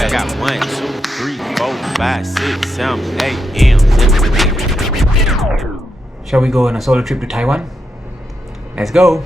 I got 1, 2, 3, 4, 5, 6, 7, 8 M's in the thing. Shall we go on a solo trip to Taiwan? Let's go!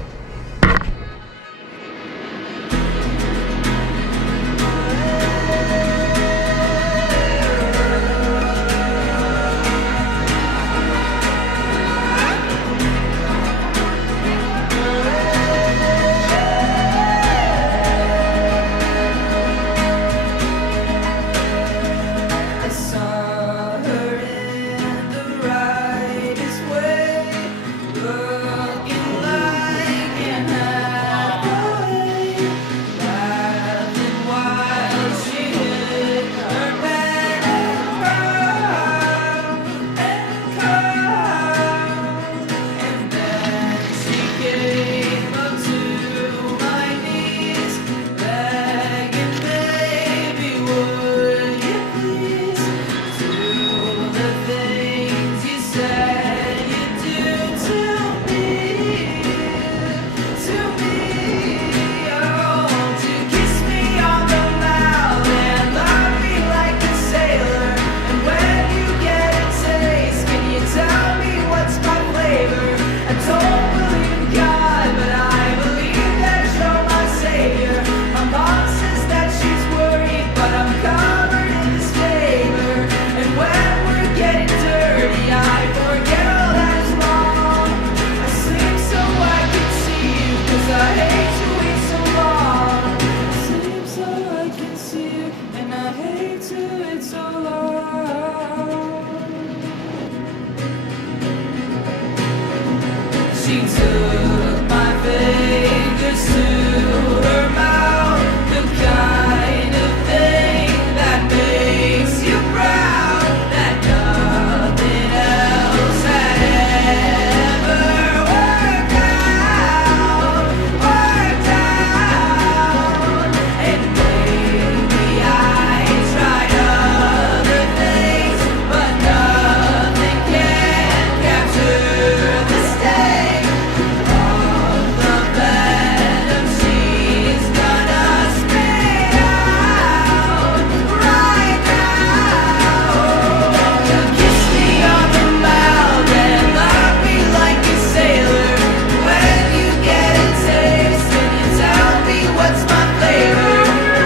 She took my fingers to her mouth, the kind of thing that makes you proud, that nothing else had ever worked out. And maybe I tried other things, but nothing can capture the sting of the venom she's gonna spit out right now. You kiss me on the mouth and lock me like a sailor. When you get a taste, can you tell me what's my flavor?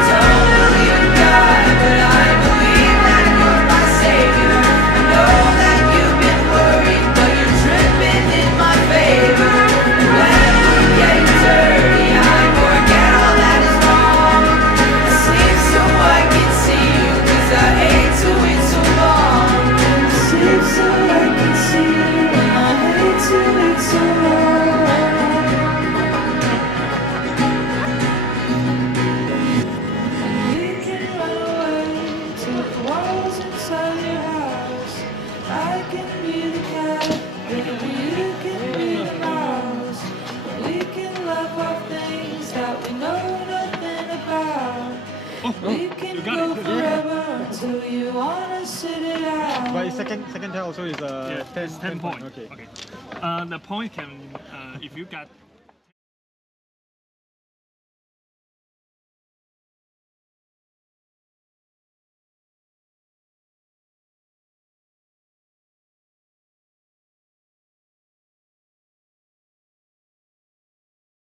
Don't believe in God, but I believe that you're my savior. I know that you've been worried, but you're tripping in my favor. And when we're getting dirty, I forget all that is wrong. I sleep so I can see you, 'cause I hate to wait so long. I sleep so I can see you, and I hate to wait so long. We can run away to the walls inside your house. I can be the cat, baby, you can be the mouse. We can laugh off things that we know nothing about. We can go forever until you wanna sit it out. But second tile also is Yeah, 10, it's 10 point. Okay. The point can, if you got